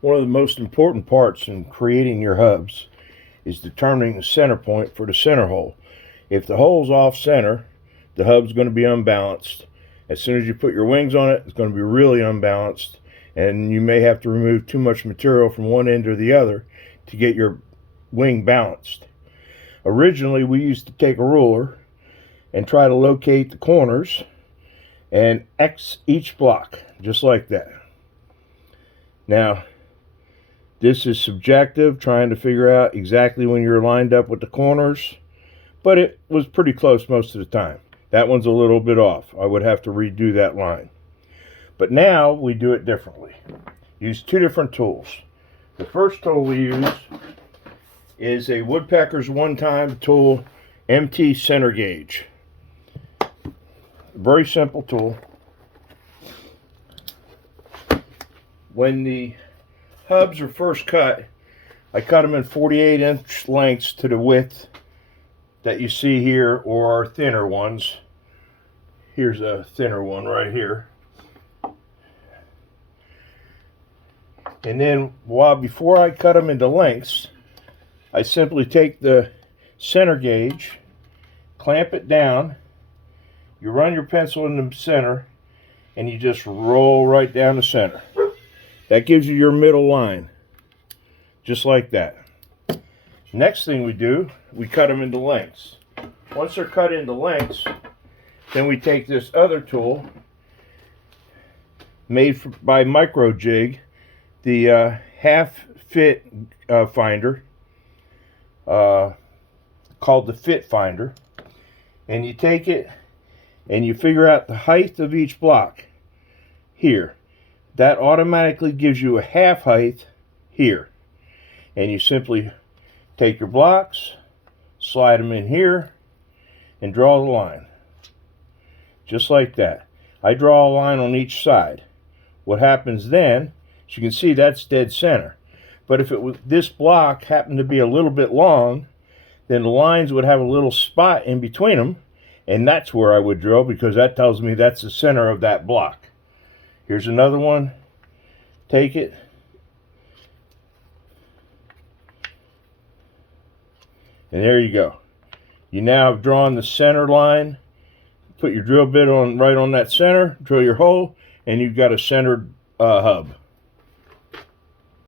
One of the most important parts in creating your hubs is determining the center point for the center hole. If the hole's off center, the hub's going to be unbalanced. As soon as you put your wings on it, it's going to be really unbalanced, and you may have to remove too much material from one end or the other to get your wing balanced. Originally, we used to take a ruler and try to locate the corners and X each block, just like that. Now, this is subjective, trying to figure out exactly when you're lined up with the corners, but it was pretty close most of the time. That one's a little bit off. I would have to redo that line. But now we do it differently. Use two different tools. The first tool we use is a woodpecker's one-time tool, MT center gauge. Very simple tool. When the hubs are first cut, I cut them in 48-inch lengths to the width that you see here, or our thinner ones. Here's a thinner one right here. And then before I cut them into lengths, I simply take the center gauge, clamp it down, you run your pencil in the center, and you just roll right down the center. That gives you your middle line, just like that. Next thing we do, we cut them into lengths. Once they're cut into lengths, then we take this other tool, made by whirligig, the half fit finder, called the fit finder, and you take it and you figure out the height of each block here. That automatically gives you a half height here, and you simply take your blocks, slide them in here, and draw the line, just like that. I draw a line on each side. What happens then, as you can see, that's dead center. But if this block happened to be a little bit long, then the lines would have a little spot in between them, and that's where I would drill, because that tells me that's the center of that block. Here's another one. Take it. And there you go. You now have drawn the center line. Put your drill bit right on that center, drill your hole, and you've got a centered hub.